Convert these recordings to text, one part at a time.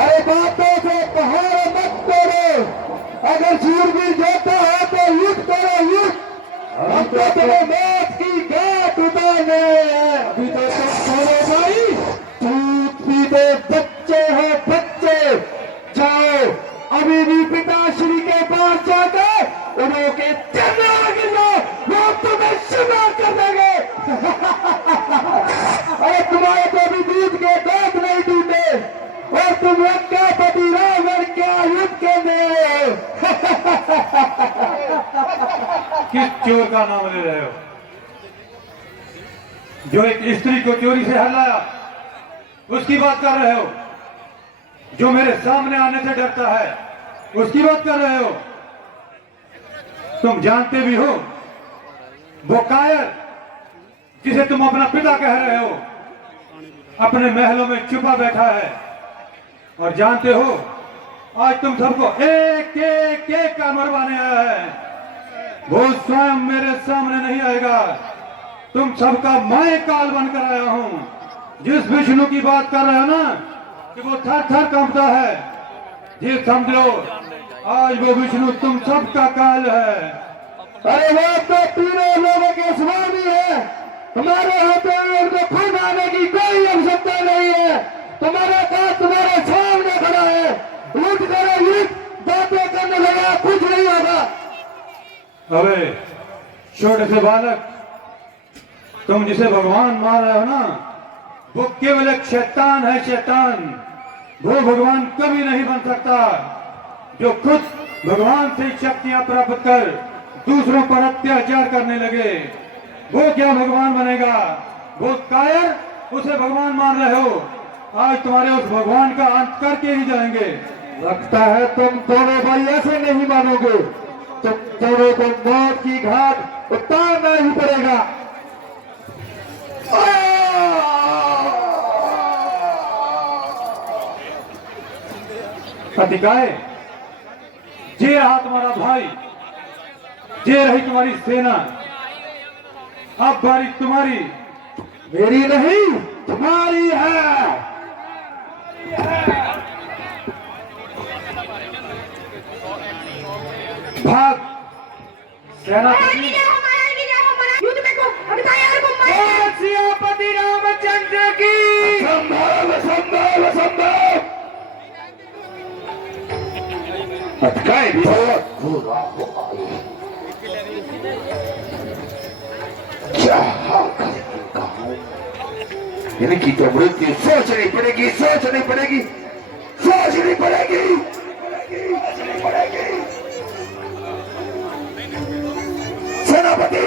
अरे बातों से पहाड़ मत तोड़ो। अगर शूरवीर जोता है तो युद्ध करो, युद्ध। हम तो तुम्हें मौत की घाट उतारने हैं। अभी तो तुम छोड़ो भाई, दूध पीते बच्चे हो बच्चे। जाओ अभी भी पिताश्री के पास जाकर उनके चरणों में गिर जाओ, वो तुम्हें शुमार कर देंगे। अरे तुम्हारे तो अभी दूध के दांत नहीं टूटे और तुम लंकापति रावण क्या युद्ध करने आए हो? किस चोर का नाम ले रहे हो जो एक स्त्री को चोरी से हलाया? उसकी बात कर रहे हो? जो मेरे सामने आने से डरता है उसकी बात कर रहे हो? तुम जानते भी हो वो कायर जिसे तुम अपना पिता कह रहे हो अपने महलों में छुपा बैठा है, और जानते हो आज तुम सबको एक एक एक का मरवाने आया है। वो स्वयं मेरे सामने नहीं आएगा, तुम सबका मैं काल बनकर आया हूं। जिस विष्णु की बात कर रहे हो ना कि वो थर थर कांपता है, ये समझो आज वो विष्णु तुम सबका काल है। अरे वो तो तीनों लोगों के स्वामी है। तुम्हारे हाथों में उनको खुद आने की कोई आवश्यकता नहीं है। तुम्हारा काल तुम्हारे सामने खड़ा है। युद्ध करो, युद्ध। बातें करने लगा कुछ नहीं होगा। अबे छोटे से बालक, तुम जिसे भगवान मान रहे हो ना वो केवल एक शैतान है, शैतान। वो भगवान कभी नहीं बन सकता। जो खुद भगवान से शक्तियां प्राप्त कर दूसरों पर अत्याचार करने लगे वो क्या भगवान बनेगा? वो कायर, उसे भगवान मान रहे हो। आज तुम्हारे उस भगवान का अंत करके ही जाएंगे। लगता है तुम दोनों भाई ऐसे नहीं मानोगे। तुम दोनों को मौत की घाट उतारना ही पड़ेगा। अधिकाय, जे रहा तुम्हारा भाई, जे रही तुम्हारी सेना। अब बारी तुम्हारी। मेरी नहीं तुम्हारी है। भाग सेनापति। सियापति रामचंद्र की संभव संभव संभव। अटकाए भी क्या इनकी तो मृत्यु सोचनी पड़ेगी, सोचनी पड़ेगी, सोचनी पड़ेगी, सोचनी पड़ेगी। सेनापति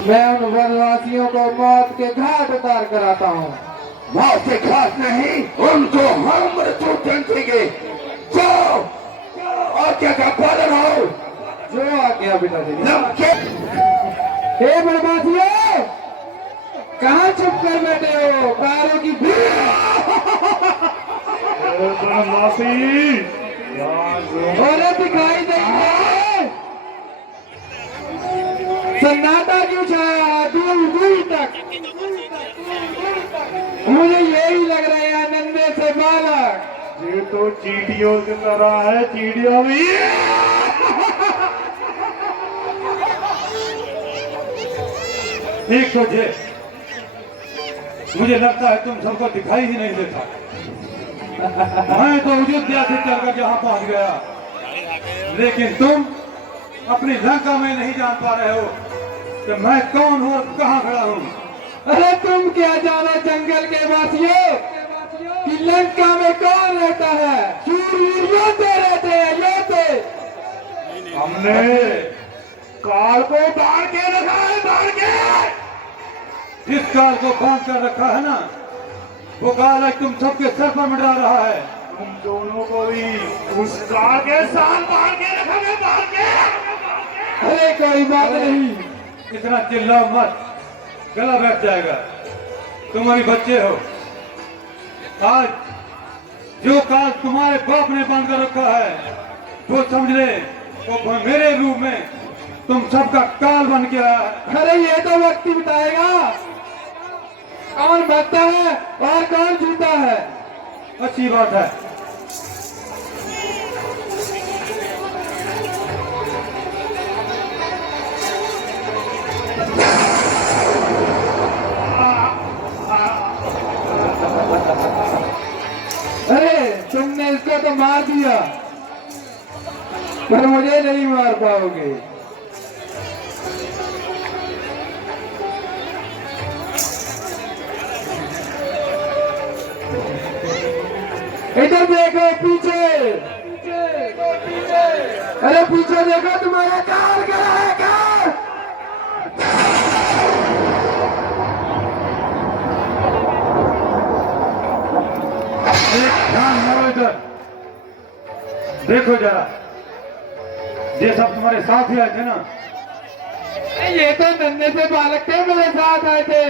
मैं उन वनवासियों को मौत के घाट उतार कर आता हूँ। मौत के घाट नहीं, उनको हम मृत्यु देंगे। जाओ आज्ञा का पालन हो। जो आज्ञा पिताजी। हे वनवासियों, कहाँ चुप कर बैठे हो? पैरों की और दिखाई देंगे। सन्नाटा क्यों छाया दूर दूर तक? मुझे यही लग रहा है नन्हे से बालक। ये तो चींटियों की तरह है, चींटियों भी। एक सोचे, मुझे लगता है तुम सबको दिखाई ही नहीं देता। मैं तो अयोध्या से चलकर जहां पहुंच गया, लेकिन तुम अपनी लंका में नहीं जान पा रहे हो कि मैं कौन हूं और कहां खड़ा हूं। अरे तुम क्या जानो जंगल के वासियों कि लंका में कौन रहता है? शूरवीर योद्धे रहते हैं, योद्धे। हमने काल को बांध के रखा है, बांध के। जिस काल को बांध कर रखा है ना, वो काल आज तुम सबके सर पर मंडरा रहा है। तुम दोनों को भी उस काल के साथ बांध के रखा, बांध के। अरे कोई बात नहीं, इतना चिल्लाओ मत, गला बैठ जाएगा। तुम अभी बच्चे हो, आज जो काल तुम्हारे बाप ने बांध कर रखा है वो समझ ले, वो मेरे रूप में तुम सबका काल बन गया है। अरे ये तो वक्त ही बताएगा कौन बनता है और कौन जीता है। अच्छी बात है। अरे तुमने इसको तो मार दिया पर मुझे नहीं मार पाओगे। इधर देखो पीछे, अरे पीछे देखो तुम्हारा कार गया है कार। ध्यान मारो इधर, देखो जरा, ये सब तुम्हारे साथ ही आए थे ना? ये तो नन्हे से बालक थे, मेरे साथ आए थे।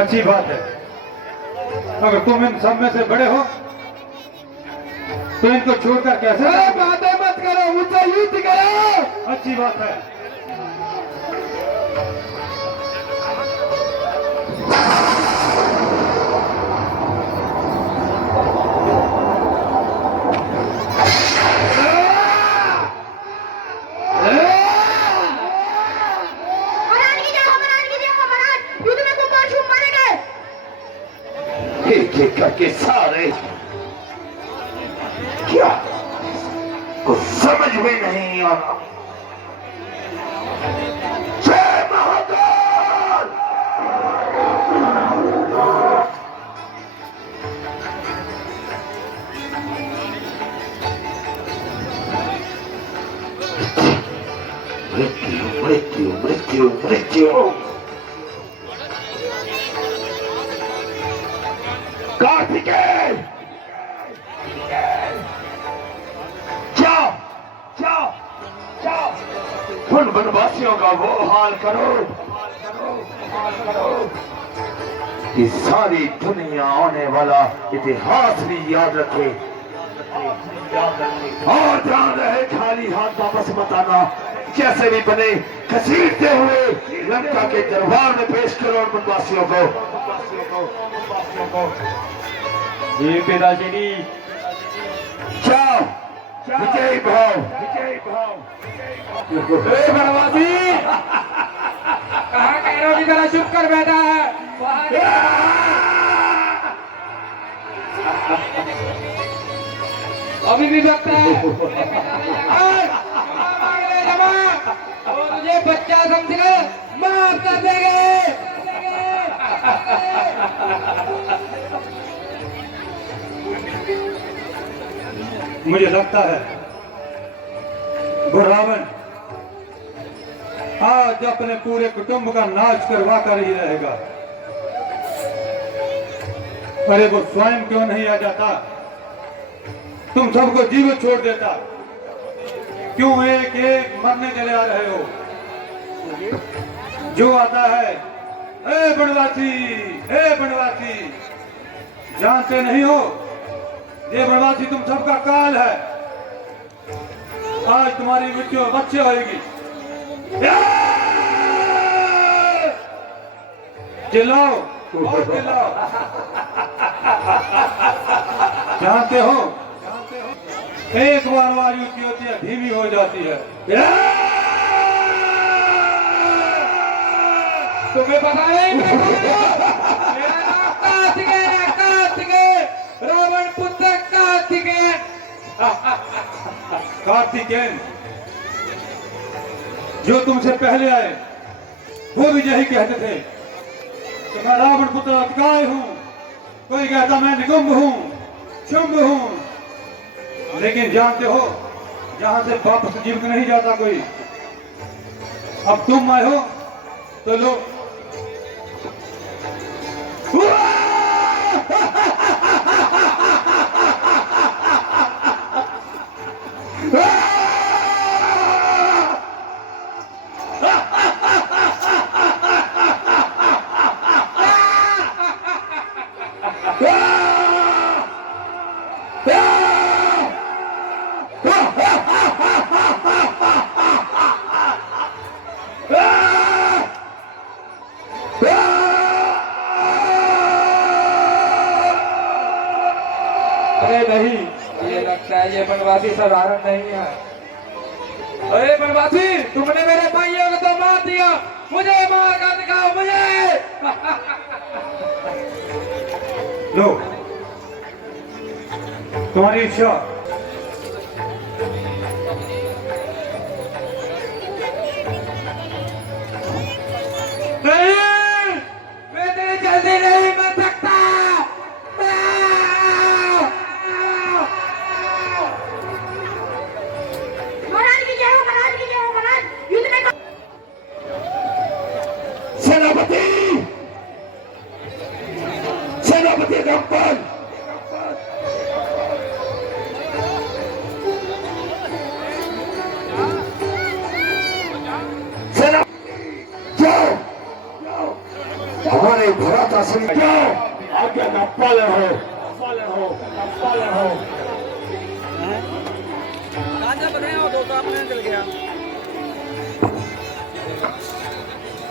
अच्छी बात है। अगर तुम इन सब में से बड़े हो तो इनको छोड़कर कैसे? अरे बातें मत करो, मुझसे युद्ध करो। अच्छी बात है। एक एक करके सारे क्या कुछ समझ में नहीं आ रहा। जय बहादुर। मृत्यु मृत्यु मृत्यु मृत्यु। कार्तिकेय जाओ जाओ जाओ उन वनवासियों का वो हाल करो कि सारी दुनिया आने वाला इतिहास भी याद रखे। और ध्यान रहे, खाली हाथ वापस मत आना। जैसे भी बने घसीटते हुए लंका के दरबार में पेश करो उन वनवासियों को। जी पिताश्री। जाओ विजय भाव विजय भाव। बनवासी कहाँ कैरों की तरह चुप कर बैठा है। अभी भी वक्त है। वो तुझे बच्चा समझकर माफ कर देंगे। मुझे लगता है वो रावण आज अपने पूरे कुटुंब का नाश करवा कर ही रहेगा। अरे वो स्वयं क्यों नहीं आ जाता, तुम सबको जीवित छोड़ देता। क्यों एक एक मरने चले आ रहे हो? जो आता है, ए बनवासी, ए बनवासी, जानते नहीं हो ये बनवासी तुम सबका काल है। आज तुम्हारी मृत्यु बच्चे होगी। चिल्लाओ और चिल्लाओ। जानते हो एक बार आवाज ऊंची होती है, धीमी हो जाती है। तुम्हें पता है कार्तिकेय, रावण पुत्र कार्तिकेय। कार्तिकेय जो तुमसे पहले आए वो भी यही कहते थे कि मैं रावण पुत्र अतकाय हूं, कोई कहता मैं निकुंभ हूं, शुंभ हूं। लेकिन जानते हो जहां से वापस जीवित नहीं जाता कोई। अब तुम आए हो तो लो। है नहीं। ये लगता है ये बनवासी साधारण नहीं है। अरे बनवासी, तुमने मेरे भाइयों को तो मार दिया, मुझे मार कर दिखाओ मुझे। लो, तुम्हारी इच्छा। नहीं, मैं तेरी जल्दी नहीं मर सकता। महाराज की जय हो, महाराज की जय हो, महाराज युद्ध में सेनापति सेनापति गप्पन सेना जाओ हमारे भरत असली जाओ आज्ञा का पालन हो पालन हो पालन हो।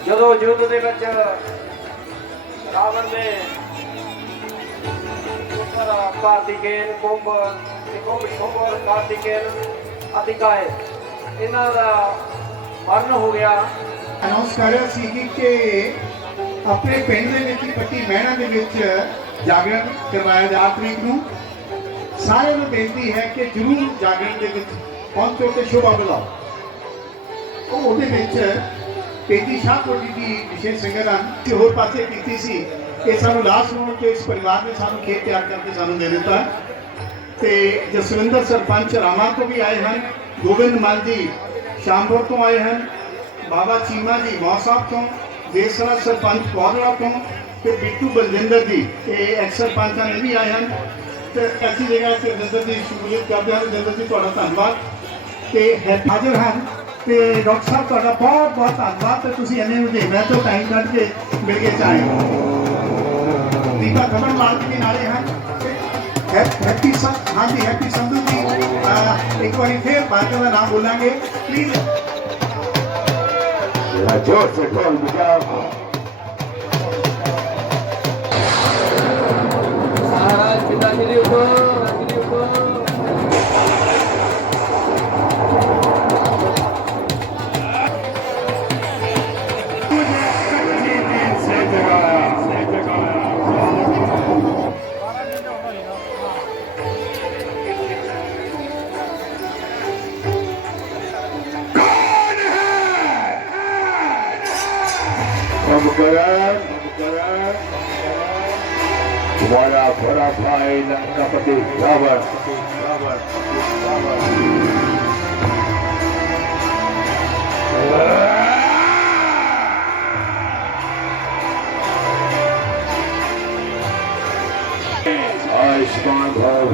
ਜਦੋਂ ਯੁੱਧ ਦੇ ਵਿੱਚ ਰਾਵਣ ਨੇ ਪੁੱਤਰ ਕਾਰਤਿਕੇਨ ਕੁੰਭ ਕਾਰਤਿਕੇਨ ਅਤਿਕਾਏ ਇਹਨਾਂ ਦਾ ਮਰਨ ਹੋ ਗਿਆ। ਅਨਾਉਂਸ ਕਰ ਰਿਹਾ ਸੀ ਕਿ ਆਪਣੇ ਪਿੰਡ ਦੇ ਵਿੱਚ ਪੱਟੀ ਮਹਿਣਾ ਦੇ ਵਿੱਚ ਜਾਗਰਣ ਕਰਵਾਇਆ ਜਾ ਤਰੀਕ ਨੂੰ। ਸਾਰਿਆਂ ਨੂੰ ਬੇਨਤੀ ਹੈ ਕਿ ਜ਼ਰੂਰ ਜਾਗਰਣ ਦੇ ਵਿੱਚ ਪਹੁੰਚੋ ਤੇ ਸ਼ੋਭਾ ਵਧਾਓ। ਉਹਦੇ ਵਿੱਚ ਪੇਦੀ ਸ਼ਾਹਕੋਟ ਜੀ ਦੀ ਵਿਸ਼ੇਸ਼ ਸੰਗਠਨ ਤੇ ਹੋਰ ਪਾਸੇ ਕੀਤੀ ਸੀ ਕਿ ਸਾਨੂੰ ਲਾਸਟ ਮੋਮੈਂਟ ਤੇ ਇਸ ਪਰਿਵਾਰ ਨੇ ਸਾਨੂੰ ਖੇਤ ਤਿਆਰ ਕਰਕੇ ਸਾਨੂੰ ਦੇ ਦਿੱਤਾ ਤੇ ਜਸਵਿੰਦਰ ਸਰਪੰਚ ਰਾਮਾ ਤੋਂ ਵੀ ਆਏ ਹਨ, ਗੋਬਿੰਦ ਮਾਨ ਜੀ ਸ਼ਾਮਪੁਰ ਤੋਂ ਆਏ ਹਨ, ਬਾਬਾ ਚੀਮਾ ਜੀ ਮੌਸਾਬ ਤੋਂ, ਦੇਸਰਾ ਸਰਪੰਚ ਪੌਦੜਾ ਤੋਂ ਤੇ ਬਿੱਟੂ ਬਲਜਿੰਦਰ ਜੀ ਇਹ ਐਕਸ ਸਰਪੰਚਾਂ ਨੇ ਵੀ ਆਏ ਹਨ ਤੇ ਐਸੀ ਜਗ੍ਹਾ ਤੇ ਰਜਿੰਦਰ ਜੀ ਸ਼ਮੂਲੀਅਤ ਕਰਦੇ ਹਨ। ਰਜਿੰਦਰ ਜੀ ਤੁਹਾਡਾ ਧੰਨਵਾਦ ਤੇ ਹਾਜ਼ਰ ਹਨ ਤੇ ਡਾਕਟਰ ਸਾਹਿਬ ਤੁਹਾਡਾ ਬਹੁਤ ਬਹੁਤ ਧੰਨਵਾਦ ਤੇ ਤੁਸੀਂ ਇੰਨੇ ਮੁਝੇਵੇਂ ਤੋਂ ਟਾਈਮ ਕੱਢ ਕੇ ਮਿਲ ਕੇ ਚਾਹੇ ਦੀਪਾ ਖਬਰ ਲਾਲ ਜੀ ਨਾਲੇ ਹਨ। हैप्पी हाँ जी हैप्पी संधू जी एक बार फिर बाकी का नाम बोलेंगे प्लीज जोर से ढोल बजाओ। महाराज पिताश्री उठो, पिताश्री उठो। तुम्हारा बड़ा भाई लंकापति रावण आयुष्मान भव।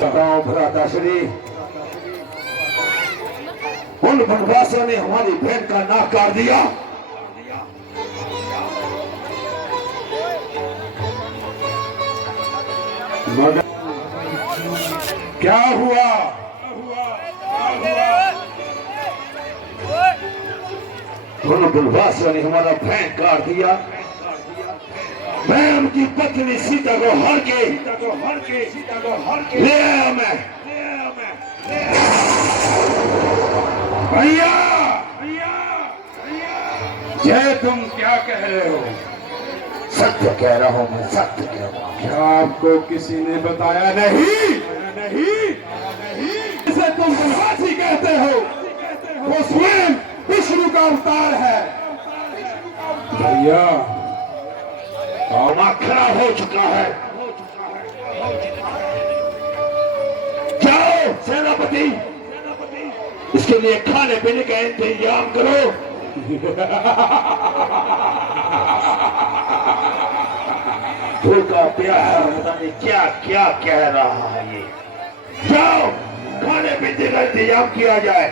बताओ भ्राताश्री, उन बनवासियों ने हमारी बहन का नाक काट दिया। मगर क्या हुआ? उन बनवासियों ने हमारा बहन काट दिया। मैं उनकी पत्नी सीता को हर के ले आया मैं। भैया, जय, तुम क्या कह रहे हो? सत्य कह रहा हूं मैं, सत्य कह रहा हूं। क्या आपको किसी ने बताया नहीं? इसे तुम बनवासी कहते हो, वो स्वयं विष्णु का अवतार है। भैया, मामा खराब हो चुका है। जाओ सेनापति, इसके लिए खाने पीने का इंतजाम करो। भूखा प्यासा पता नहीं क्या क्या कह रहा है ये। जाओ खाने पीने का इंतजाम किया जाए।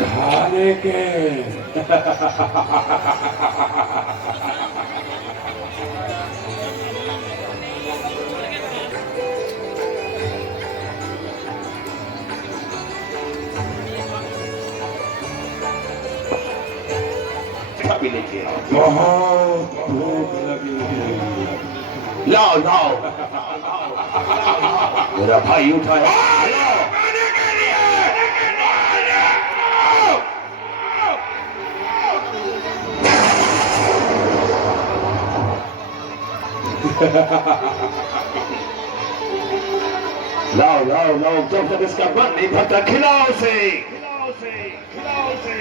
खाने के भी लेके आओ। बहुत भूख लगी है। लाओ लाओ मेरा भाई उठा है। लाओ लाओ लाओ, जब तक इसका मन नहीं भरता खिलाओ उसे, खिलाओ उसे, खिलाओ उसे।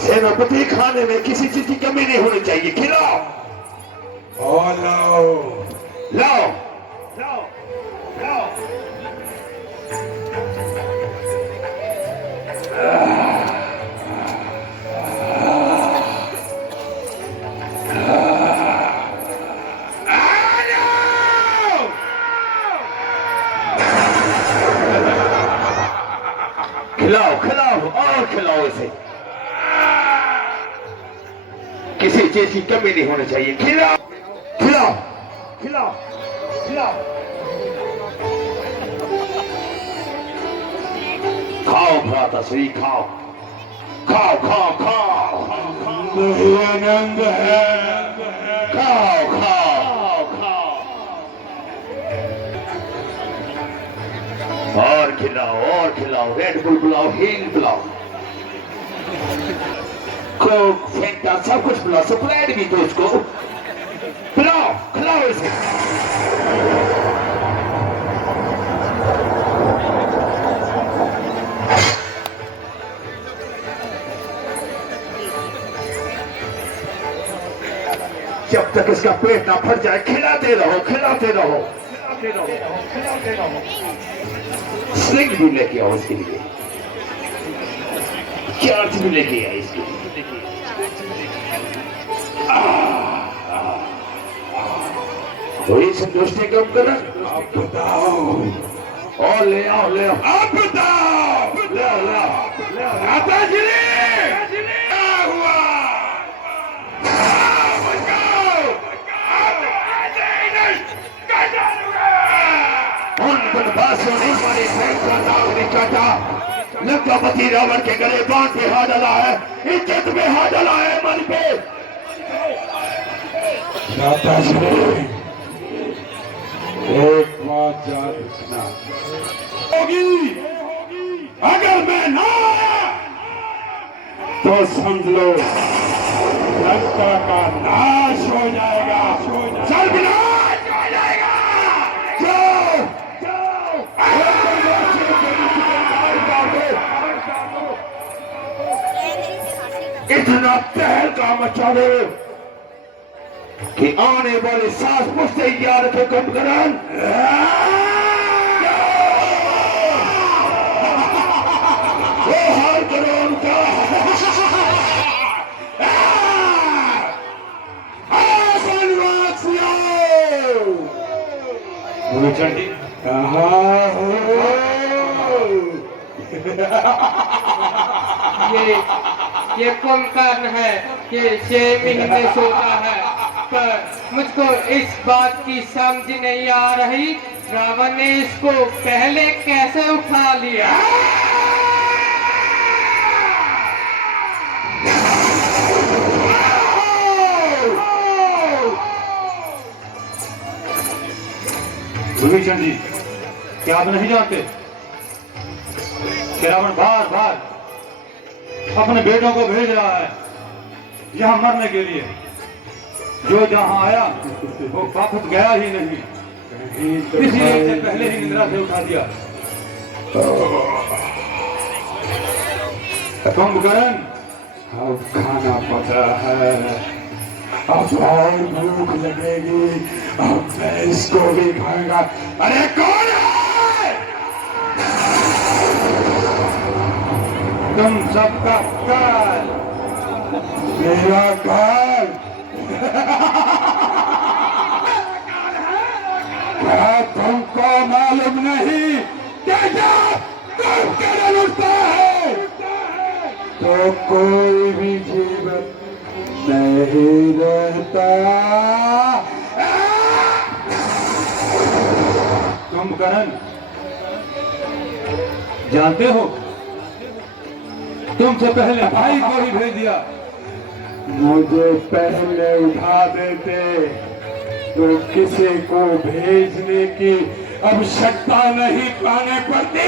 सेनापति, खाने में किसी चीज की कमी नहीं होनी चाहिए, खिलाओ। और लाओ लाओ लाओ लाओ। खिलाओ खिलाओ और खिलाओ इसे, किसी चीज की कमी नहीं होनी चाहिए, खिलाओ खिलाओ खिलाओ खिलाओ। खाओ भ्राता श्री, खाओ खाओ खाओ खाओ आनंद है। खाओ खाओ खाओ और खिलाओ, रेड बुल पिलाओ, हील पिलाओ, कोक, फेंटा, सब कुछ पिलाओ, स्प्राइट भी दो उसको, पिलाओ खिलाओ इसे। जब तक इसका पेट ना फट जाए खिलाते रहो, खिलाते रहो, खिलाते रहो, खिलाते रहो। स्लिंग भी लेके आओ इसके लिए, चार्ज भी लेके आओ इसके लिए। वही संतुष्टि कम करा। आप बताओ, और ले आओ ले आओ, आप बताओ, ले आओ ले आओ ले आओ। माता जी क्या हुआ? उन बनवासियों ने हमारे बहन का नाम नहीं काटा, लंकापति रावण के गले बांध पे हाथ डाला है, इज्जत में हाथ डाला है मन पे। माता जी एक बात याद रखना होगी, अगर मैं ना आया तो समझ लो लंका का नाश हो जाएगा, सर्वनाश हो जाएगा। जाओ जाओ, इतना तहलका मचा दो कि आने वाले सास मुझसे याद के कुंभकर्ण वो हाल करो उनका। चंडी कहाँ हो? ये कुंभकर्ण है, ये 6 महीने सोता है, पर मुझको इस बात की समझ नहीं आ रही, रावण ने इसको पहले कैसे उठा लिया। विभीषण जी, क्या आप नहीं जानते कि रावण बार बार अपने बेटों को भेज रहा है यहाँ मरने के लिए, जो जहाँ आया वो वापस गया ही नहीं, इसलिए इसे पहले ही निद्रा से उठा दिया। कुंभकर्ण, अब खाना पचा है, अब और भूख लगेगी, अब मैं इसको भी खाऊंगा। अरे कौन है? तुम सबका काल, मेरा काल। क्या तुमको मालूम नहीं कि जब कुंभकर्ण उठता है तो कोई भी जीवन नहीं रहता। कुंभकर्ण, जानते हो तुमसे पहले भाई को ही भेज दिया। मुझे पहले उठा देते तो किसी को भेजने की आवश्यकता नहीं पाने पड़ती।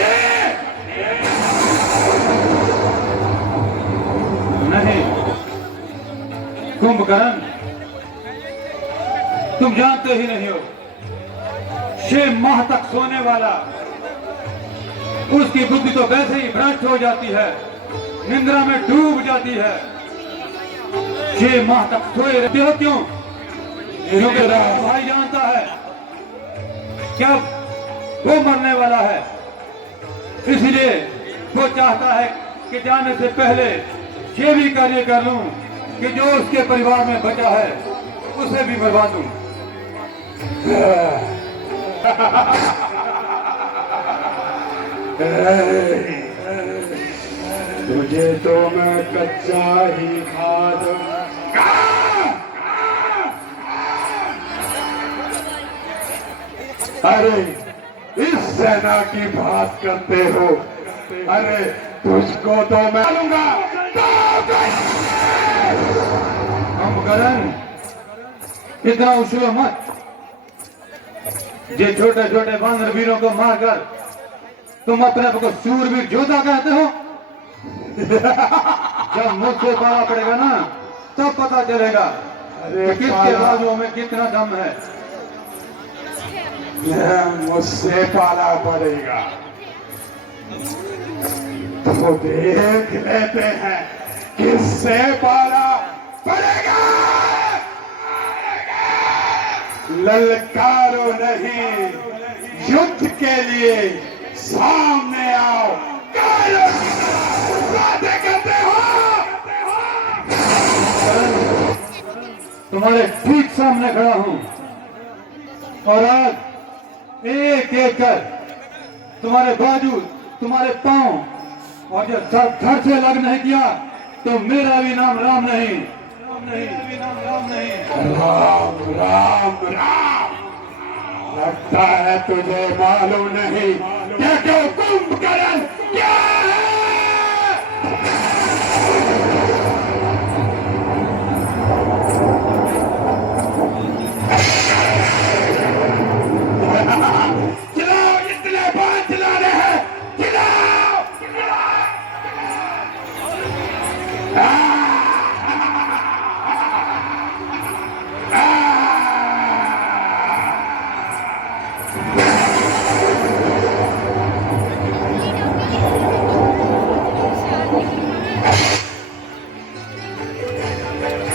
नहीं कुंभकर्ण, तुम जानते ही नहीं हो, 6 माह तक सोने वाला उसकी बुद्धि तो वैसे ही भ्रष्ट हो जाती है, निंद्रा में डूब जाती है। 6 माह तक सोए रहते हो क्यों? क्योंकि भाई जानता है क्या वो मरने वाला है, इसलिए वो चाहता है कि जाने से पहले ये भी कार्य कर लूं कि जो उसके परिवार में बचा है उसे भी मरवा दूं। तुझे तो मैं कच्चा ही खा दूंगा। अरे इस सेना की बात करते हो? अरे तुझको तो मैं लूंगा। कुंभकर्ण, इतना उछलो मत। ये छोटे छोटे बानर वीरों को मारकर तुम अपने आप को शूरवीर योद्धा कहते हो? जब मुझसे पाला पड़ेगा ना तब पता चलेगा कि किसके बाजुओं में कितना दम है। मुझसे पाला पड़ेगा तो देख लेते हैं किससे पाला पड़ेगा। ललकारो नहीं, युद्ध के लिए सामने आओ। बातें करते हो? तुम्हारे ठीक सामने खड़ा हूं और आज एक एक कर तुम्हारे बाजू, तुम्हारे पांव और जब सर धड़ से लग नहीं किया तो मेरा भी नाम राम नहीं। राम राम राम। लगता है तुझे मालूम नहीं क्या क्यों कुंभकर्ण क्या है। चलाओ, इतने बात चला रहे हैं, चलाओ।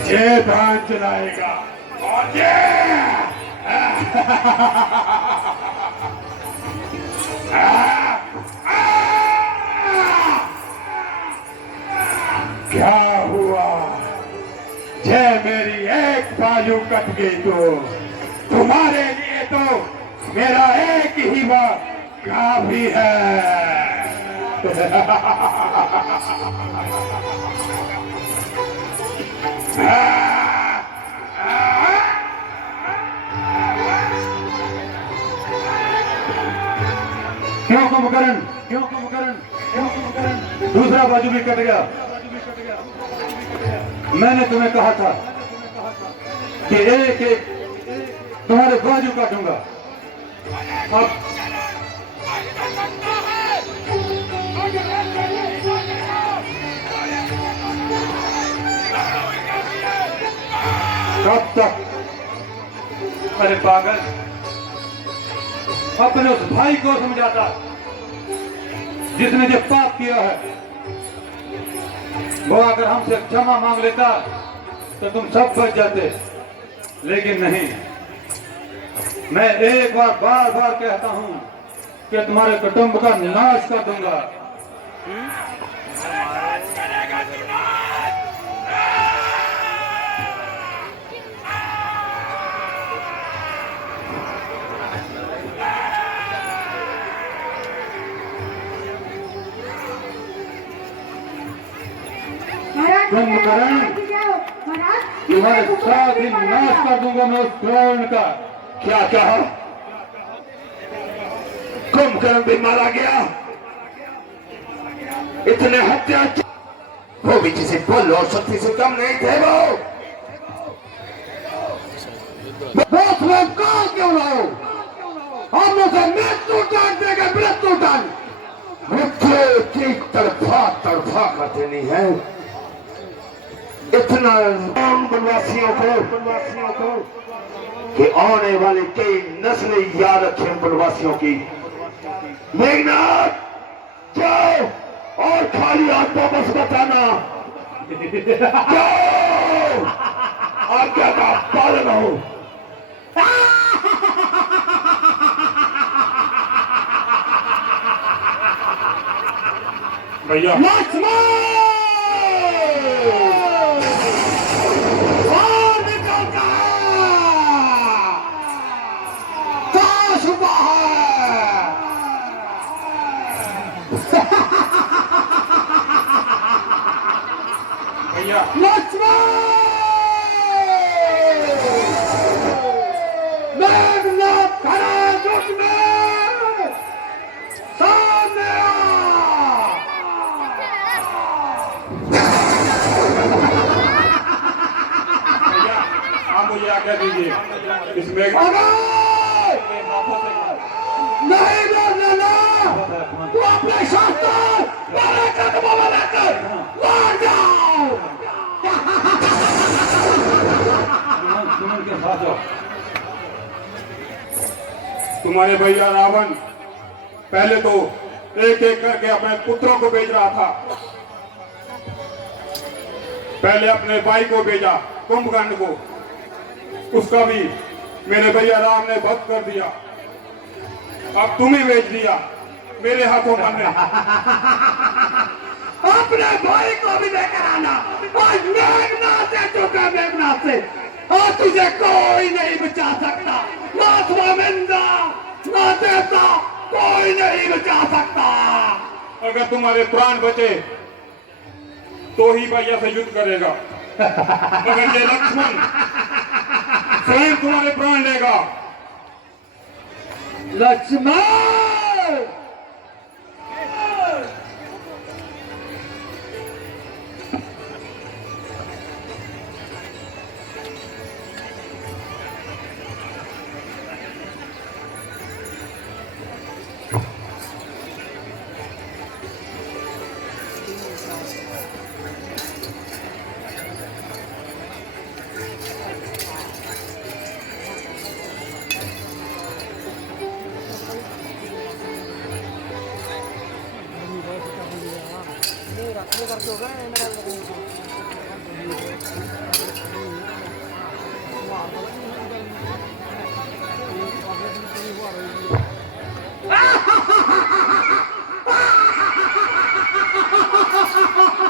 ये धान चलाएगा और ये क्या हुआ? जय मेरी एक बाजू कट गई तो तुम्हारे लिए तो मेरा एक ही बात काफी है। क्यों कुंभकर्ण, क्यों कुंभकर्ण, क्यों कुंभकर्ण? दूसरा बाजू भी कट गया। मैंने तुम्हें कहा था कि एक एक तुम्हारे बाजू काटूंगा। अब कब तक? अरे पागल, अपने उस भाई को समझाता जिसने जो पाप किया है, वो अगर हमसे क्षमा मांग लेता तो तुम सब बच जाते, लेकिन नहीं। मैं एक बार बार बार कहता हूं कि तुम्हारे कुटुंब का नाश कर दूंगा। कुंभकर्ण, तुम्हारे साथ ही नाश कर दूंगा मैं उस द्रोण का। क्या कहा? कुंभकर्ण भी मारा गया, इतने हत्या वो भी किसी बल और शक्ति से कम नहीं थे। बहुत लोग कौन क्यों ना हो, हम उसे मृत्यु दंड देंगे, मृत्यु दंड। मृत्यु की तरफा कर देनी है। इतना वनवासियों को कि आने वाली कई नस्लें याद रखें वनवासियों की। मेघनाथ जाओ और खाली हाथ वापस बताना, जाओ आज्ञा का पालन हो। भैया भैया मेघनाथ खड़ा जुट में सामने आ। भैया आप मुझे आज्ञा दीजिए, इसमें नहीं बोलना, तू अपने शास्त्र मेरे कदमों में रखकर मार जाओ। के साथ जाओ। तुम्हारे भैया रावण पहले तो एक एक करके अपने पुत्रों को भेज रहा था। पहले अपने भाई को भेजा कुंभकर्ण को, उसका भी मेरे भैया राम ने वध कर दिया। अब तुम ही भेज दिया मेरे हाथों मरने। अपने भाई को भी लेकर आना, आज मेघनाथ से चुका, मेघनाथ से और तुझे कोई नहीं बचा सकता, ना स्वामिंदा ना देवता, कोई नहीं बचा सकता। अगर तुम्हारे प्राण बचे तो ही भैया से युद्ध करेगा, मगर ये लक्ष्मण स्वयं तुम्हारे प्राण लेगा। लक्ष्मण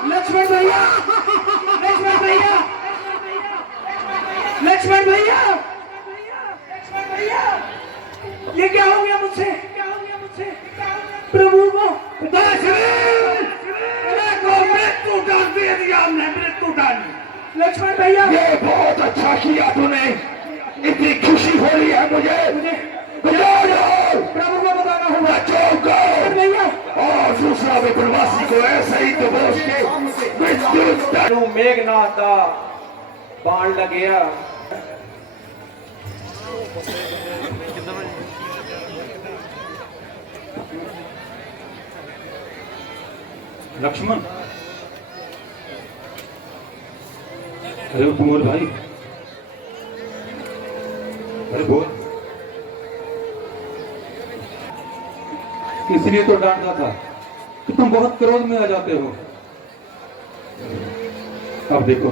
लक्ष्मण भैया, लक्ष्मण भैया, लक्ष्मण भैया, लक्ष्मण भैया, ये क्या हो गया मुझसे, क्या हो गया मुझसे? प्रभु को मृत्यु दंड दे दिया हमने, मृत्यु दंड। लक्ष्मण भैया, ये बहुत अच्छा किया तूने, इतनी खुशी हो रही है मुझे। प्रभु को बताना होगा भैया, और दूसरा भी प्रवासी को ऐसे ही दबोच के मृत्यु दंड। मेघनाथ का बाण लग गया। लक्ष्मण, अरे कुंवर भाई, अरे बोल। इसलिए तो डांटता था कि तुम बहुत क्रोध में आ जाते हो। अब देखो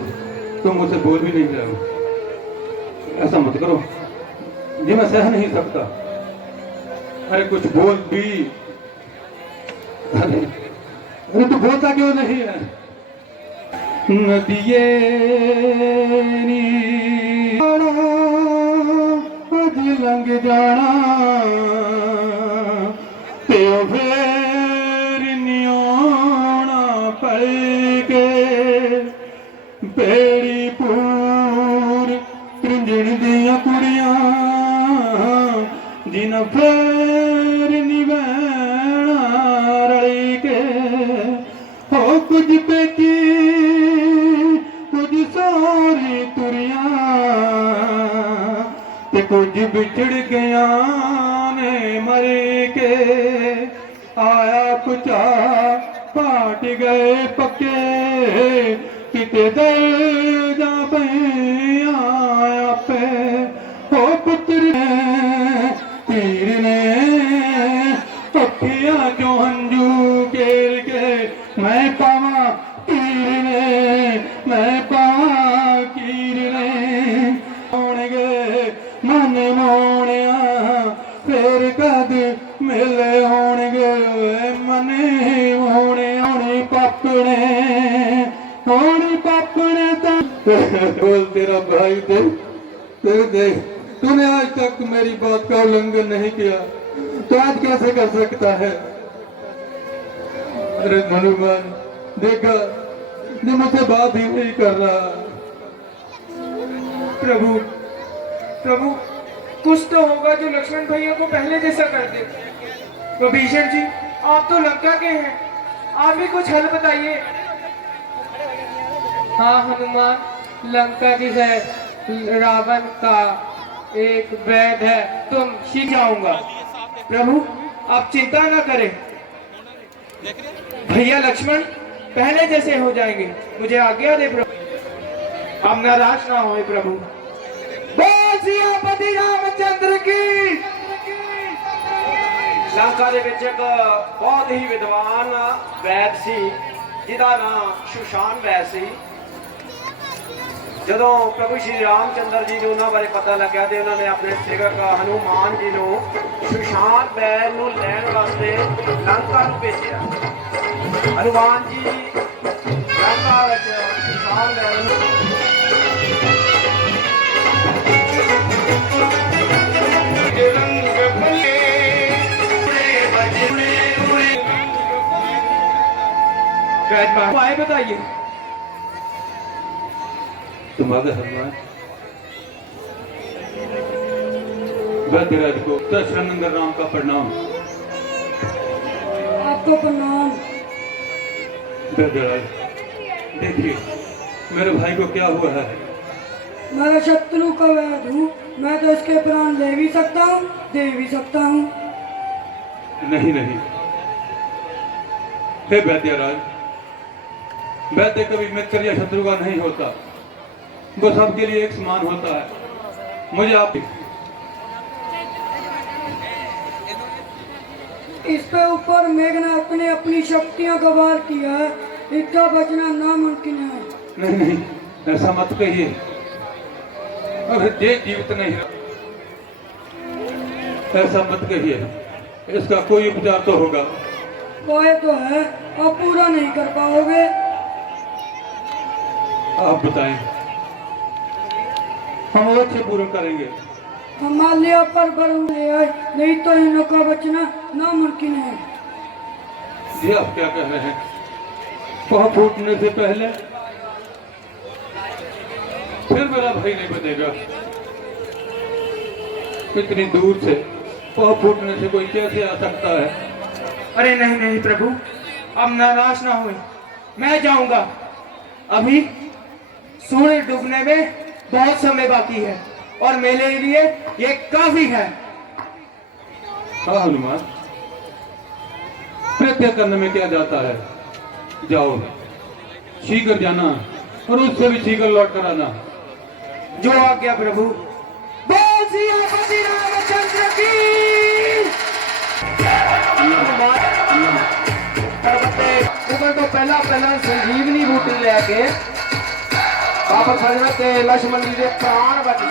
तुम मुझसे बोल भी नहीं रहे हो। ऐसा मत करो, ये मैं सह नहीं सकता। अरे कुछ बोल भी। अरे तू बोलता क्यों नहीं है? नदिये अज लंघ जाना ते फेर न्योना पड़ के बेड़ी पूर त्रिंजण दियां कुड़ियां जिन फेर निवै कुछ पे की कुछ सारी तुरिया ते कुछ बिछड़ गया ने मर के आया कुछ पाट गए पक्के किते दर जा आया पे हो पुत्र ने तीर ने अखियां जो हंजू केर के मैं पावा तीर ने मैं पावा कीर ने होणगे मन मोणिया फिर कद मिले होणगे मन होने होनी पापने बोल तेरा भाई देख तूने आज तक मेरी बात का उल्लंघन नहीं किया तो आज कैसे कर सकता है। अरे हनुमान देखा जो मुझसे बात ही नहीं कर रहा। प्रभु प्रभु कुछ तो होगा जो लक्ष्मण भैया को पहले जैसा कर दे। विभीषण जी आप तो लंका के हैं, आप भी कुछ हल बताइए। हाँ हनुमान, लंका की है रावण का एक वैद है, तुम सीख जाऊंगा। प्रभु आप चिंता ना करें, भैया लक्ष्मण पहले जैसे हो जाएंगे, मुझे आज्ञा दे प्रभु। अब नाराज ना होए प्रभु। बोल सियापति रामचंद्र की। लंका ਦੇ ਵਿੱਚ ਇੱਕ ਬਹੁਤ ਹੀ ਵਿਦਵਾਨ ਵੈਦ ਸੀ ਜਿਹਦਾ ਨਾਮ ਸੁਸ਼ਾਨ ਵੈਦ ਸੀ। ਜਦੋਂ ਪ੍ਰਭੂ ਸ਼੍ਰੀ ਰਾਮਚੰਦਰ ਜੀ ਨੂੰ ਉਹਨਾਂ ਬਾਰੇ ਪਤਾ ਲੱਗਿਆ ਤੇ ਉਹਨਾਂ ਨੇ ਆਪਣੇ ਸੇਵਕ ਹਨੂਮਾਨ ਜੀ ਨੂੰ ਸੁਸ਼ਾਨ ਵੈਦ ਨੂੰ ਲੈਣ ਵਾਸਤੇ ਲੰਕਾ ਨੂੰ ਭੇਜਿਆ। ਹਨੂਮਾਨ ਜੀ ਲੰਕਾ ਵਿੱਚ ਸੁਸ਼ਾਨ ਵੈਦ ਨੂੰ उपाय बताइए। तुम्हारे हनुमान वैद्यराज को दशरथ राम का प्रणाम। आपको प्रणाम। वैद्यराज देखिए मेरे भाई को क्या हुआ है। मैं शत्रु का वैद हूँ, मैं तो इसके प्राण ले भी सकता हूँ दे भी सकता हूँ। नहीं नहीं हे वैद्यराज, वैद्य कभी मित्र या शत्रु का नहीं होता, वो सबके लिए एक समान होता है। मुझे आप इस पे ऊपर मेघनाथ ने अपनी शक्तियां का वार किया है, इसका बचना नामुमकिन है। नहीं नहीं ऐसा मत कहिए, अगर ये जीवित नहीं रहा, ऐसा मत कहिए, इसका कोई उपचार तो होगा। कोई तो है और पूरा नहीं कर पाओगे। आप बताएं, हम अवश्य पूर्ण करेंगे। हिमालय पर बरूद ले आए, नहीं तो इनों का बचना नामुमकिन है। जी आप क्या कह रहे हैं? वह फूटने से पहले फिर मेरा भाई नहीं बनेगा। इतनी दूर से वह फूटने से कोई कैसे आ सकता है? अरे नहीं नहीं प्रभु, अब नाराज ना हुए, मैं जाऊंगा। अभी सूर्य डूबने में बहुत समय बाकी है और मेरे लिए ये काफी है। हाँ हनुमान, प्रत्यय करने में क्या जाता है। जाओ शीघ्र जाना और उससे भी शीघ्र लौट कर आना। जो आज्ञा प्रभु। बोल सियापति रामचंद्र की। ऊपर तो पहला संजीवनी बूटी लेके वापस हजरत लक्ष्मण जी के प्राण बची।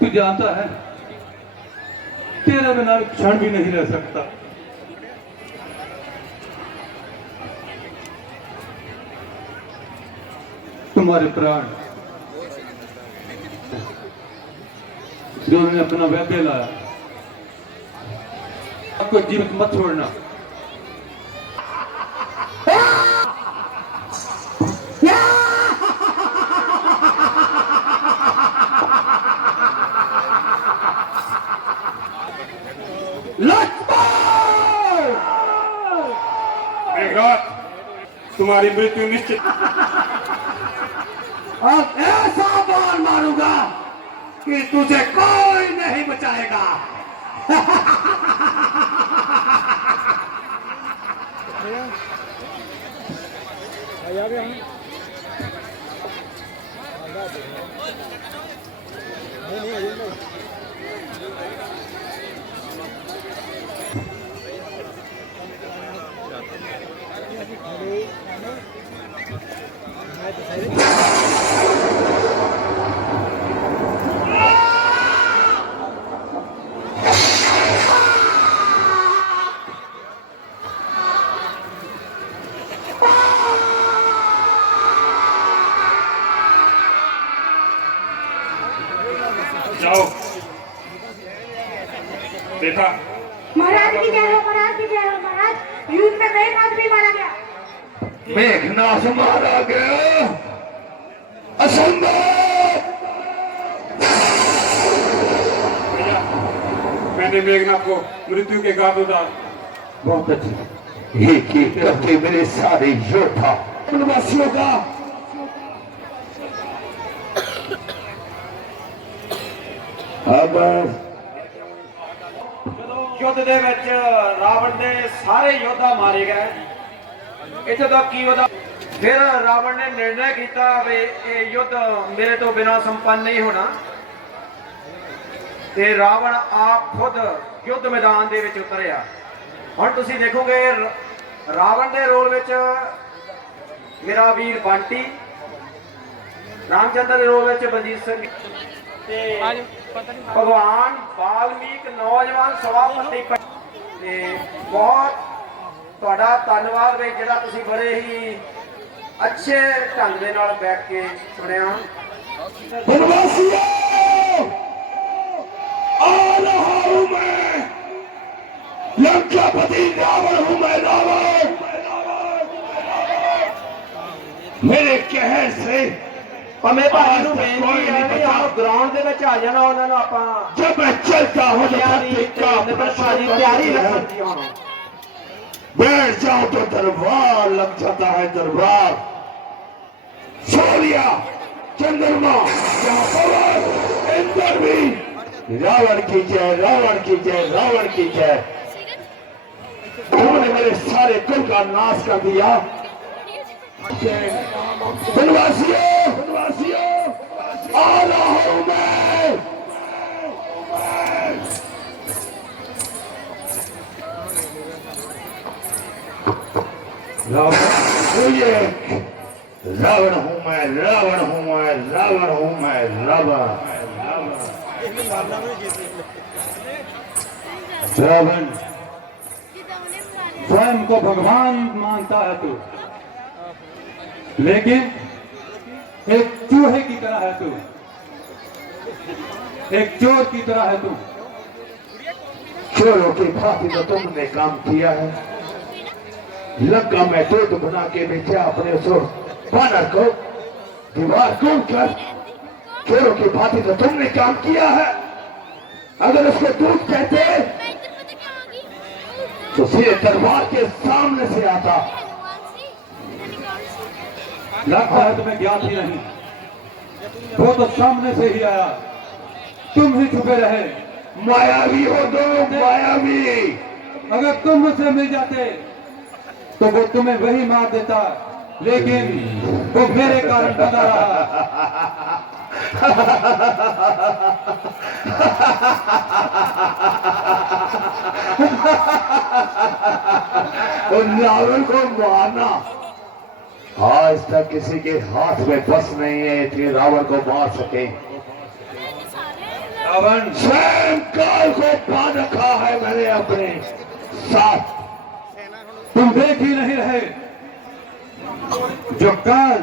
तू जानता है तेरे बिना क्षण भी नहीं रह सकता। तुम्हारे प्राण जो उन्होंने अपना वैद्य लाया, आपको जीवित मत छोड़ना। तुम्हारी मृत्यु निश्चित। अब ऐसा बाण मारूंगा कि तुझे कोई नहीं बचाएगा। जाओ देखा, महाराज की जय हो, महाराज की जय हो। महाराज युद्ध में मेघनाथ भी मारा गया। मेघनाथ मारा गया? असंभव। भैया मैंने मेघनाथ को मृत्यु के घाट उतार। बहुत अच्छे। एक एक करके मेरे सारे योद्धा वनवासियों का अब युद्ध ਦੇ ਵਿੱਚ ਰਾਵਣ ਦੇ ਸਾਰੇ ਯੋਧਾ ਮਾਰੇ ਗਏ। ਇੱਥੇ ਤੱਕ ਕੀ ਉਹਦਾ ਫਿਰ ਰਾਵਣ ਨੇ ਨਿਰਣਾ ਕੀਤਾ ਵੀ ਇਹ ਯੁੱਧ ਮੇਰੇ ਤੋਂ ਬਿਨਾਂ ਸੰਪੰਨ ਨਹੀਂ ਹੋਣਾ ਤੇ ਰਾਵਣ ਆਪ ਖੁਦ ਯੁੱਧ ਮੈਦਾਨ ਦੇ ਵਿੱਚ ਉਤਰਿਆ। ਹੁਣ ਤੁਸੀਂ ਦੇਖੋਗੇ ਰਾਵਣ ਦੇ ਰੋਲ ਵਿੱਚ ਮੇਰਾ ਵੀਰ ਬੰਟੀ, ਰਾਮਚੰਦਰ ਦੇ ਰੋਲ ਵਿੱਚ ਬਲਜੀਤ ਸਿੰਘ ਤੇ ਭਗਵਾਨ ਵਾਲਮੀਕ ਨੌਜਵਾਨ ਸਭਾਪਤੀ ਤੇ ਬਹੁਤ ਤੁਹਾਡਾ ਧੰਨਵਾਦ ਵੀ ਜਿਹੜਾ ਤੁਸੀਂ ਬੜੇ ਹੀ ਅੱਛੇ ਢੰਗ ਦੇ ਨਾਲ ਬੈਠ ਕੇ ਸੁਣਿਆ। वनवासियों, आ रहा हूं मैं, लंकापति रावण हूं मैं, रावण। मेरे कहर से ਭਾਵੇਂ ਭਾਜੀ ਨੂੰ ਬੇਨਤੀ ਹੈ ਵੀ ਆਪ ਗਰਾਊਂਡ ਦੇ ਵਿੱਚ ਆ ਜਾਣਾ, ਉਹਨਾਂ ਨੂੰ ਆਪਾਂ जब मैं चलता हूं तो ਤਿਆਰੀ प्रत्येक का ਤੇ ਭਾਜੀ ਤਿਆਰੀ ਰੱਖਣ ਦੀ ਹੁਣ बैठ जाओ तो दरबार लग जाता है, दरबार। सूर्या चंद्रमा जहाँ पवन इंद्र भी रावण की जय, रावण की जय, रावण की जय। उन्होंने मेरे सारे कुल का नाश कर दिया। वनवासियों, वनवासियों, आ रहा हूं मैं। रावण हूं मैं, रावण हूं मैं, रावण हूं मैं, रावण। रावण स्वयं को भगवान मानता है तू, लेकिन एक चूहे की तरह है तू, एक चोर की तरह है तू। चोरों की भांति तो तुमने काम किया है। लंका में दूध बना के बेचा अपने उस बानर को, दीवार तोड़ कर। चोरों की भांति तो तुमने काम किया है। अगर उसको दूध कहते तो सीधे दरबार के सामने से आता। लगता है तुम्हें ज्ञात ही नहीं, वो तो सामने से ही आया, तुम ही छुपे रहे। मायावी हो दो, मायावी। अगर तुम मुझसे मिल जाते तो वो तुम्हें वही मार देता, लेकिन वो मेरे कारण बना रहा। और रावण को मारना आज तक किसी के हाथ में बस नहीं है कि रावण को मार सके। रावण स्वयं काल को बांध रखा है मैंने अपने साथ। तुम देख ही नहीं रहे, जो काल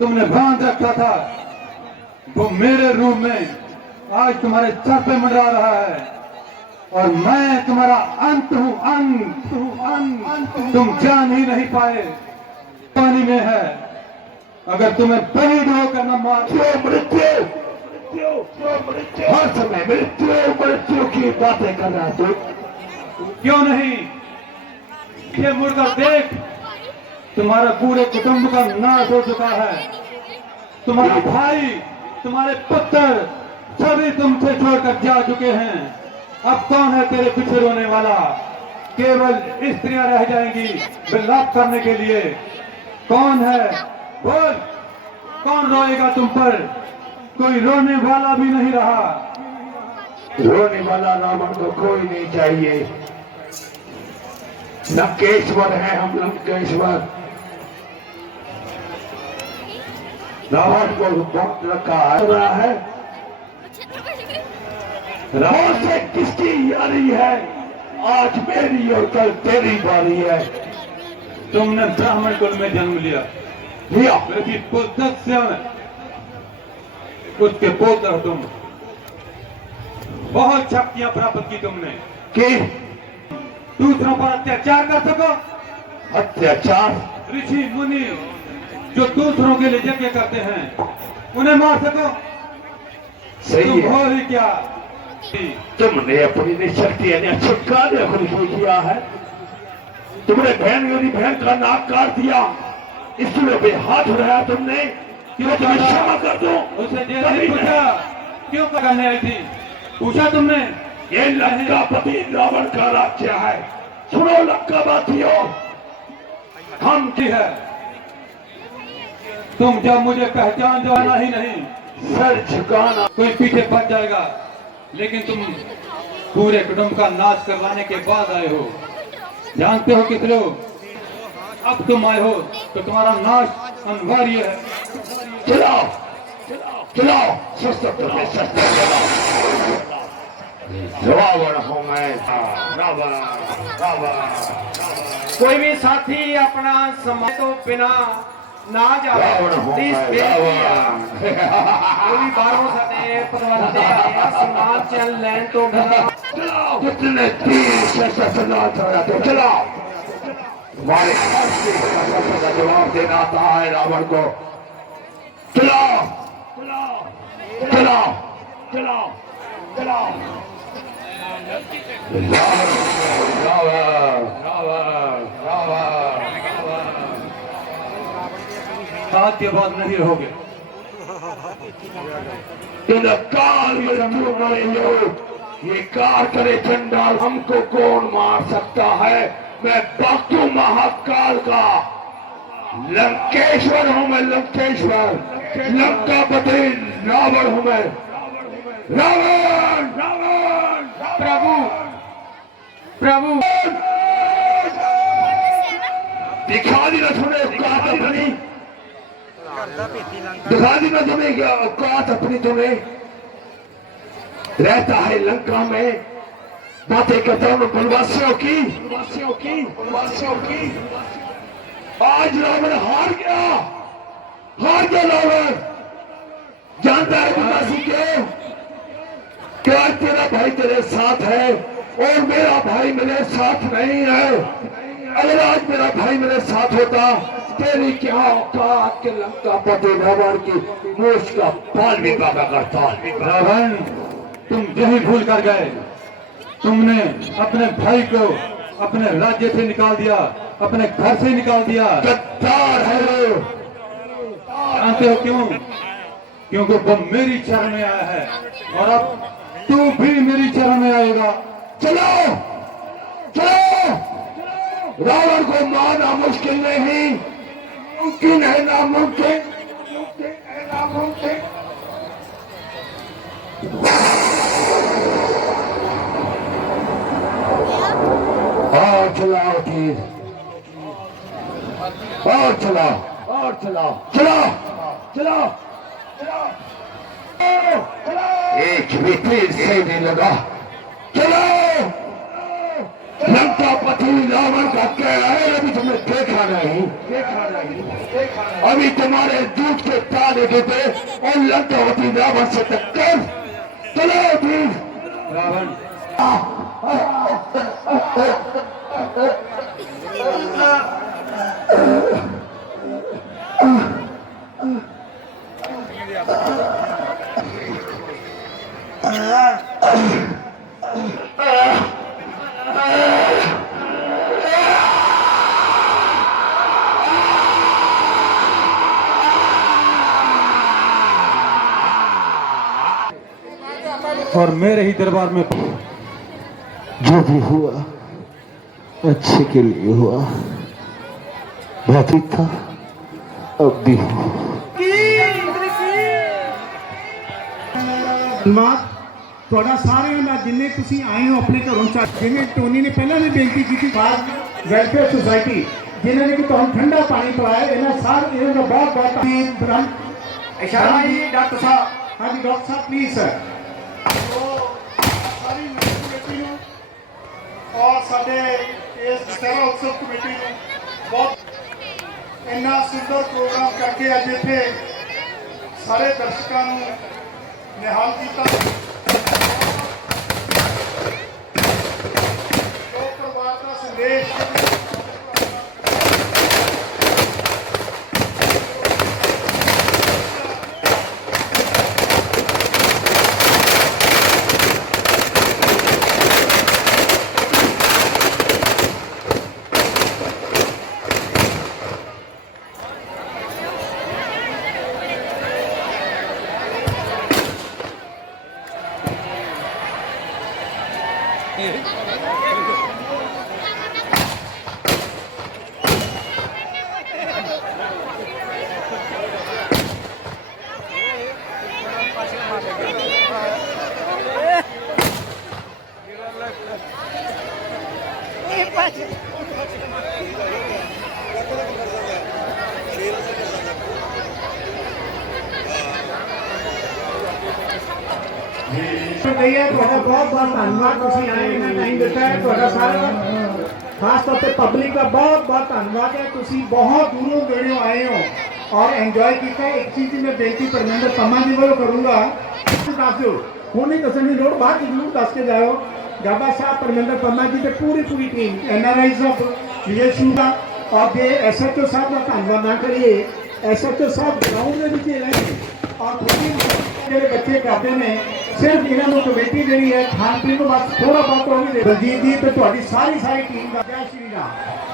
तुमने बांध रखा था वो मेरे रूप में आज तुम्हारे सर पे मंडरा रहा है, और मैं तुम्हारा अंत हूं, अंत हूं, अंत। तुम जान ही नहीं पाए, पानी में है। अगर तुम्हें पही डो कर न मार, मृत्यु हर समय मृत्यु मृत्यु की बातें कर रहा तू। क्यों नहीं? ये मुड़कर देख, तुम्हारे पूरे कुटुंब का नाश हो चुका है। तुम्हारा भाई, तुम्हारे पुत्र सभी तुमसे छोड़कर जा चुके हैं। अब कौन है तेरे पीछे रोने वाला? केवल स्त्रियां रह जाएंगी विलाप करने के लिए। कौन है? बोल, कौन रोएगा तुम पर? कोई रोने वाला भी नहीं रहा। रोने वाला रावण को कोई नहीं चाहिए। लंकेश्वर है हम, लंकेश्वर। रावण को बहुत रखा है। रावण से किसकी यारी है? आज मेरी और कल तेरी बारी है। तुमने ब्राह्मण कुल में जन्म लिया, लेकिन उसके पुत्र तुम। बहुत शक्तियां प्राप्त की तुमने कि दूसरों पर अत्याचार कर सको। अत्याचार? ऋषि मुनि जो दूसरों के लिए यज्ञ करते हैं उन्हें मार सको। सही तुम है। हो ही क्या? तुमने अपनी निशक्ति छुटकारे खुद ही किया है। तुमने मेरी बहन का नाक काट दिया, इसमें बेहाथ उठाया तुमने। क्यों तुम्हें क्षमा कर दो? उसे जेल में पूछा क्यों पकड़ने आई थी? पूछा तुमने? ये लंकापति रावण का राज्य है। सुनो लंकावासियों, हम की है। तुम जब मुझे पहचान जाना ही नहीं, सर झुकाना। कोई पीछे बच जाएगा, लेकिन तुम पूरे कुटुंब का नाश करवाने के बाद आए हो। जानते हो किस लोग? अब तुम आए हो तो तुम्हारा नाश अनिवार्य है। चलाओ चलाओ, शस्त्र में शस्त्र चलाओ। रावण हूं मैं, रावण रावण। कोई भी साथी अपना समय तो बिना ना जावे। प्लीज बेनती है, कोई भी बाहरों से परवानते आया सीमांचल लैंड तो बिना। चलाओ, कितने तीर शस्त्र चलाया तो चलाओ। तुम्हारे हर चीज का शस्त्र का जवाब देना आता है रावण को। चलाओ चलाओ चलाओ चलाओ चलाओ। रावण रावण रावण रावण। साध्यवाद नहीं रहोगे। इन काल मृत्यु मरे लोग, ये कार करे चंडाल, हमको कौन मार सकता है? मैं बाकू महाकाल का लंकेश्वर हूं मैं, लंकेश्वर। लंकापति रावण हूं मैं, रावण रावण। प्रभु प्रभु दिखा दी ना तुम्हें औकात अपनी, दिखा दी ना तुम्हें क्या औकात अपनी। तुम्हें रहता है लंका में, बातें करता हूं वनवासियों की, वनवासियों की, वनवासियों की। आज रावण हार गया, हार गया रावण। जानता है वनवासी क्यों? कि आज तेरा भाई तेरे साथ है और मेरा भाई मेरे साथ नहीं है। अगर आज मेरा भाई मेरे साथ होता, तेरी क्या औकात के लंकापति रावण की मूछ का पाल भी काटा करता। रावण, तुम यही भूल कर गए। तुमने अपने भाई को अपने राज्य से निकाल दिया, अपने घर से निकाल दिया। गद्दार है वो। जानते हो क्यों? क्योंकि वो मेरी शरण में आया है और अब तू भी मेरी शरण में आएगा। चलो चलो, रावण को मारना मुश्किल नहीं, मुमकिन है नामुमकिन, मुमकिन है नामुमकिन। और चलाओ तीर, और चलाओ, और चलाओ, चलाओ चलाओ चलाओ। एक भी तीर से नहीं लगा। चलो, लंकापति रावण का क्या है? अभी तुमने देखा नहीं, देखा नहीं, देखा नहीं। अभी तुम्हारे दूध के ताले देते और लंकापति रावण से टक्कर। चलो तीर। रावण, और मेरे ही दरबार में जो भी हुआ अच्छे के लिए हुआ। भौतिक था, अब भी हो। ਧੰਨਵਾਦ ਤੁਹਾਡਾ ਸਾਰਿਆਂ ਦਾ ਜਿੰਨੇ ਤੁਸੀਂ ਆਏ ਹੋ ਆਪਣੇ ਘਰੋਂ ਜਿਵੇਂ ਟੋਨੀ ਨੇ ਪਹਿਲਾਂ ਵੀ ਬੇਨਤੀ ਕੀਤੀ ਬਾਅਦ ਵੈਲਫੇਅਰ ਸੁਸਾਇਟੀ ਜਿਨ੍ਹਾਂ ਨੇ ਕਿ ਤੁਹਾਨੂੰ ਠੰਡਾ ਪਾਣੀ ਪਿਲਾਇਆ ਇਹਨਾਂ ਇਹਨਾਂ ਦਾ ਬਹੁਤ ਬਹੁਤ ਧੰਨਵਾਦ। ਇਸ਼ਾਰਾ ਜੀ ਡਾਕਟਰ ਸਾਹਿਬ। ਹਾਂਜੀ doctor Sahib please sir. Sorry committee ਨੂੰ ਔਰ ਸਾਡੇ ਇਸ ਦੁਸਹਿਰਾ ਉਤਸਵ ਕਮੇਟੀ ਨੂੰ ਬਹੁਤ ਇੰਨਾ ਸੁੰਦਰ ਪ੍ਰੋਗਰਾਮ ਕਰਕੇ ਅੱਜ ਇੱਥੇ ਸਾਰੇ ਦਰਸ਼ਕਾਂ ਨੂੰ ਨਿਹਾਲ ਕੀਤਾ। ਜੋ ਪਰਿਵਾਰ ਦਾ ਸੰਦੇਸ਼ ਤੁਹਾਡਾ ਬਹੁਤ ਬਹੁਤ ਧੰਨਵਾਦ ਤੁਸੀਂ ਆਏ ਇਹਨਾਂ ਟਾਈਮ ਦਿੱਤਾ ਹੈ ਤੁਹਾਡਾ ਸਾਰਾ ਖਾਸ ਤੌਰ ਤੇ ਪਬਲਿਕ ਦਾ ਬਹੁਤ ਬਹੁਤ ਧੰਨਵਾਦ ਹੈ ਤੁਸੀਂ ਬਹੁਤ ਦੂਰੋਂ ਨੇੜਿਓਂ ਆਏ ਹੋ ਔਰ ਇੰਜੋਏ ਕੀਤਾ। ਇੱਕ ਚੀਜ਼ ਦੀ ਮੈਂ ਬੇਨਤੀ ਪਰਮਿੰਦਰ ਪੰਮਾ ਜੀ ਵੱਲੋਂ ਕਰੂੰਗਾ ਦੱਸ ਦਿਓ ਹੁਣ ਨਹੀਂ ਦੱਸਣ ਦੀ ਲੋੜ ਬਾਅਦ ਜ਼ਰੂਰ ਦੱਸ ਕੇ ਜਾਓ। ਗਾਬਾ ਸਾਹਿਬ ਪਰਮਿੰਦਰ ਪੰਮਾ ਜੀ ਤੇ ਪੂਰੀ ਟੀਮ NRIs ਆਫ ਵਿਜੇ ਸ਼ੂਗਾ ਔਰ ਦੇ SHO ਸਾਹਿਬ ਦਾ ਧੰਨਵਾਦ ਨਾ ਕਰੀਏ। SHO ਸਾਹਿਬ ਗਰਾਊਂਡ ਦੇ ਵਿੱਚ ਹੀ ਰਹਿੰਦੇ ਔਰ ਜਿਹੜੇ ਬੱਚੇ ਕਰਦੇ ਨੇ ਸਿਰਫ ਇਹਨਾਂ ਨੂੰ ਕਮੇਟੀ ਜਿਹੜੀ ਹੈ ਖਾਣ ਪੀਣ ਨੂੰ ਬਸ ਥੋੜਾ ਬਹੁਤ ਉਹ ਵੀ ਦੇ। ਬਲਜੀਤ ਜੀ ਤੇ ਤੁਹਾਡੀ ਸਾਰੀ ਟੀਮ ਦਾ ਜੈ ਸ਼੍ਰੀ ਰਾਮ।